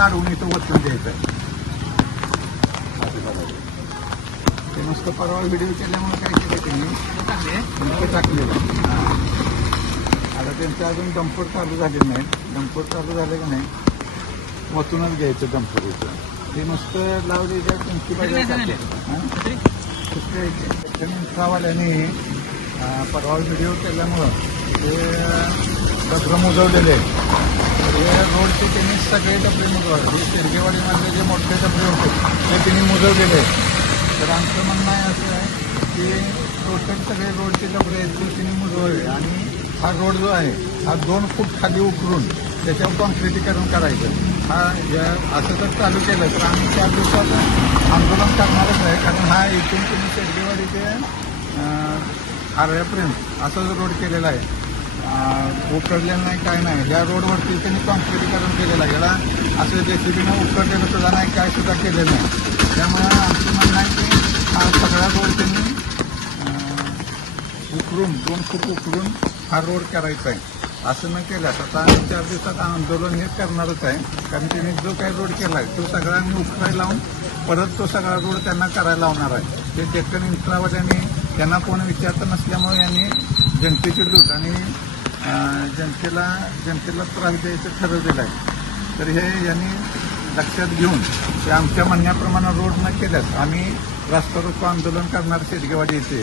काढून इथं वचून द्यायचं आहे. ते नुसतं परवा व्हिडिओ केल्यामुळे काय केलं त्यांनी टाकलेलं. आता त्यांचं अजून डंपर चालू झालेलं नाही. डंपर चालू झालं का नाही वचूनच घ्यायचं डंपर इथं. ते नुसतं लावलेल्या तुमची पाहिजे मित्रावाल्याने परवा व्हिडिओ केल्यामुळं ते डबरं मुजवलेले हे रोडचे त्यांनी सगळे डबरे मुजवले. हे शेडगेवाडीमधले जे मोठे डबरे होते ते त्यांनी मुजवलेले. तर आमचं म्हणणं आहे असं आहे की टोटल सगळे रोडचे डबरे आहेत ते त्यांनी मुजवले आणि हा रोड जो आहे हा 2 फूट खाली उकरून त्याच्यावर कॉन्क्रिटीकरण करायचं. हा असं जर चालू केलं तर आम्ही 4 दिवसात आंदोलन करणारच आहे. कारण हा इथून तुम्ही शेडगेवाडी ते आर्यापर्यंत असा जो रोड केलेला आहे उकरलेला नाही काय नाही. या रोडवरती त्यांनी कॉन्क्रिटीकरण केलेलं आहे. याला असं JCBनं उकरलेलं सुद्धा नाही काय सुद्धा केलेलं नाही. त्यामुळे आमचं म्हणणं आहे की हा सगळा रोड त्यांनी उकरून 2 फूट उकरून हा रोड करायचा आहे. असं न केल्यास आता आम्ही 4 दिवसात आंदोलन हे करणारच आहे. कारण त्यांनी जो काही रोड केला आहे तो सगळा आम्ही उकरायला लावून परत तो सगळा रोड त्यांना करायला लावणार आहे. ते डेक्कन इन्फ्रावाल्यांनी त्यांना कोण विचारतं नसल्यामुळे यांनी जनतेची लूट आणि जनतेला त्रास द्यायचं ठरवलेलं आहे. तर हे यांनी लक्षात घेऊन ते आमच्या म्हणण्याप्रमाणे रोड न केल्यास आम्ही रास्ता रोको आंदोलन करणार शेडगेवाडी येथे.